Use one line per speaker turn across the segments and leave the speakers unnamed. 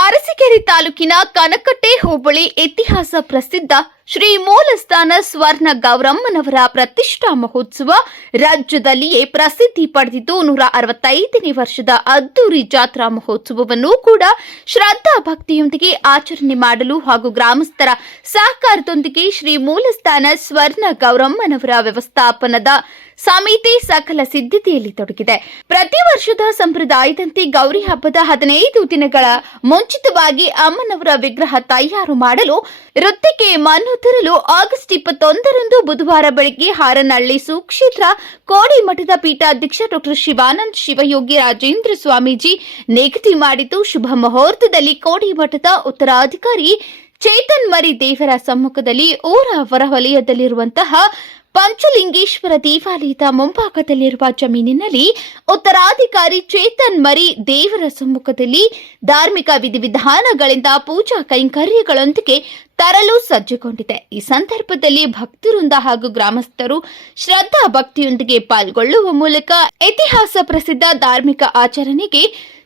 ಅರಸೀಕೆರೆ ತಾಲೂಕಿನ ಕನಕಟ್ಟೆ ಹೋಬಳಿ ಇತಿಹಾಸ ಪ್ರಸಿದ್ಧ ಶ್ರೀ ಮೂಲಸ್ಥಾನ ಸ್ವರ್ಣ ಗೌರಮ್ಮನವರ ಪ್ರತಿಷ್ಠಾ ಮಹೋತ್ಸವ ರಾಜ್ಯದಲ್ಲಿಯೇ ಪ್ರಸಿದ್ಧಿ ಪಡೆದಿದ್ದು ನೂರ ಅರವತ್ತೈದನೇ ವರ್ಷದ ಅದ್ದೂರಿ ಜಾತ್ರಾ ಮಹೋತ್ಸವವನ್ನು ಕೂಡ ಶ್ರದ್ಧಾ ಭಕ್ತಿಯೊಂದಿಗೆ ಆಚರಣೆ ಮಾಡಲು ಹಾಗೂ ಗ್ರಾಮಸ್ಥರ ಸಹಕಾರದೊಂದಿಗೆ ಶ್ರೀ ಮೂಲಸ್ಥಾನ ಸ್ವರ್ಣ ಗೌರಮ್ಮನವರ ವ್ಯವಸ್ಥಾಪನದ ಸಮಿತಿ ಸಕಲ ಸಿದ್ಧತೆಯಲ್ಲಿ ತೊಡಗಿದೆ. ಪ್ರತಿ ವರ್ಷದ ಸಂಪ್ರದಾಯದಂತೆ ಗೌರಿ ಹಬ್ಬದ ಹದಿನೈದು ದಿನಗಳ ಮುಂಚಿತವಾಗಿ ಅಮ್ಮನವರ ವಿಗ್ರಹ ತಯಾರು ಮಾಡಲು ವೃತ್ತಿಗೆ ಮಣ್ಣು ತರಲು ಆಗಸ್ಟ್ ಇಪ್ಪತ್ತೊಂದರಂದು ಬುಧವಾರ ಬೆಳಗ್ಗೆ ಹಾರನಹಳ್ಳಿ ಸುಕ್ಷೇತ್ರ ಕೋಡಿಮಠದ ಪೀಠಾಧ್ಯಕ್ಷ ಡಾಕ್ಟರ್ ಶಿವಾನಂದ್ ಶಿವಯೋಗಿ ರಾಜೇಂದ್ರ ಸ್ವಾಮೀಜಿ ನಿಗದಿ ಮಾಡಿದ್ದು ಶುಭ ಮುಹೂರ್ತದಲ್ಲಿ ಕೋಡಿಮಠದ ಉತ್ತರಾಧಿಕಾರಿ ಚೇತನ್ ಮರಿ ದೇವರ ಸಮ್ಮುಖದಲ್ಲಿ ಊರ ಹೊರವಲಯದಲ್ಲಿರುವಂತಹ ಪಂಚಲಿಂಗೇಶ್ವರ ದೇವಾಲಯದ ಮುಂಭಾಗದಲ್ಲಿರುವ ಜಮೀನಿನಲ್ಲಿ ಉತ್ತರಾಧಿಕಾರಿ ಚೇತನ್ ಮರಿ ದೇವರ ಸಮ್ಮುಖದಲ್ಲಿ ಧಾರ್ಮಿಕ ವಿಧಿವಿಧಾನಗಳಿಂದ ಪೂಜಾ ಕೈಂಕರ್ಯಗಳೊಂದಿಗೆ ತರಲು ಸಜ್ಜುಗೊಂಡಿದೆ. ಈ ಸಂದರ್ಭದಲ್ಲಿ ಭಕ್ತರಿಂದ ಹಾಗೂ ಗ್ರಾಮಸ್ಥರು ಶ್ರದ್ಧಾ ಭಕ್ತಿಯೊಂದಿಗೆ ಪಾಲ್ಗೊಳ್ಳುವ ಮೂಲಕ ಇತಿಹಾಸ ಪ್ರಸಿದ್ಧ ಧಾರ್ಮಿಕ ಆಚರಣೆಗೆ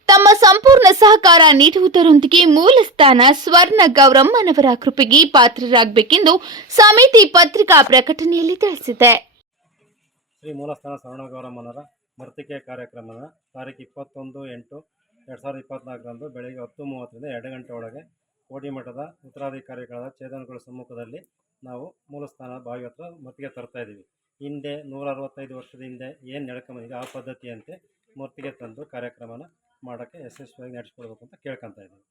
ತಮ್ಮ ಸಂಪೂರ್ಣ ಸಹಕಾರ ನೀಡುವುದರೊಂದಿಗೆ ಮೂಲಸ್ಥಾನ ಸ್ವರ್ಣ ಗೌರಮ್ಮನವರ ಕೃಪೆಗೆ ಪಾತ್ರರಾಗಬೇಕೆಂದು ಸಮಿತಿ ಪತ್ರಿಕಾ ಪ್ರಕಟಣೆಯಲ್ಲಿ ತಿಳಿಸಿದೆ.
ಶ್ರೀ ಮೂಲಸ್ಥಾನ ಸ್ವರ್ಣ ಗೌರಮ್ಮನವರ ಮರ್ತಿಕೆ ಕಾರ್ಯಕ್ರಮದ ತಾರೀಕು ಇಪ್ಪತ್ತೊಂದು ಎಂಟು ಎರಡು ಸಾವಿರದ ಇಪ್ಪತ್ನಾಲ್ಕರಂದು ಬೆಳಗ್ಗೆ ಹತ್ತು ಮೂವತ್ತರಿಂದ ಎರಡು ಗಂಟೆ ಒಳಗೆ ಕೋಡಿಮಠದ ಉತ್ತರಾಧಿಕಾರಿಗಳಾದ ಚೇತನಗಳ ಸಮ್ಮುಖದಲ್ಲಿ ನಾವು ಮೂಲಸ್ಥಾನ ಬಾವಿ ಹತ್ರ ಮತ್ತಿಗೆ ತರ್ತಾ ಇದ್ದೀವಿ. ಹಿಂದೆ ನೂರ ಅರವತ್ತೈದು ವರ್ಷದ ಹಿಂದೆ ಏನು ನಡ್ಕೊಂಬಂದಿದೆ ಆ ಪದ್ಧತಿಯಂತೆ ಮೂರ್ತಿಗೆ ತಂದು ಕಾರ್ಯಕ್ರಮನ ಮಾಡೋಕ್ಕೆ ಯಶಸ್ವಿಯಾಗಿ ನಡೆಸ್ಕೊಡ್ಬೇಕು ಅಂತ ಕೇಳ್ಕೊತಾ ಇದ್ದೀವಿ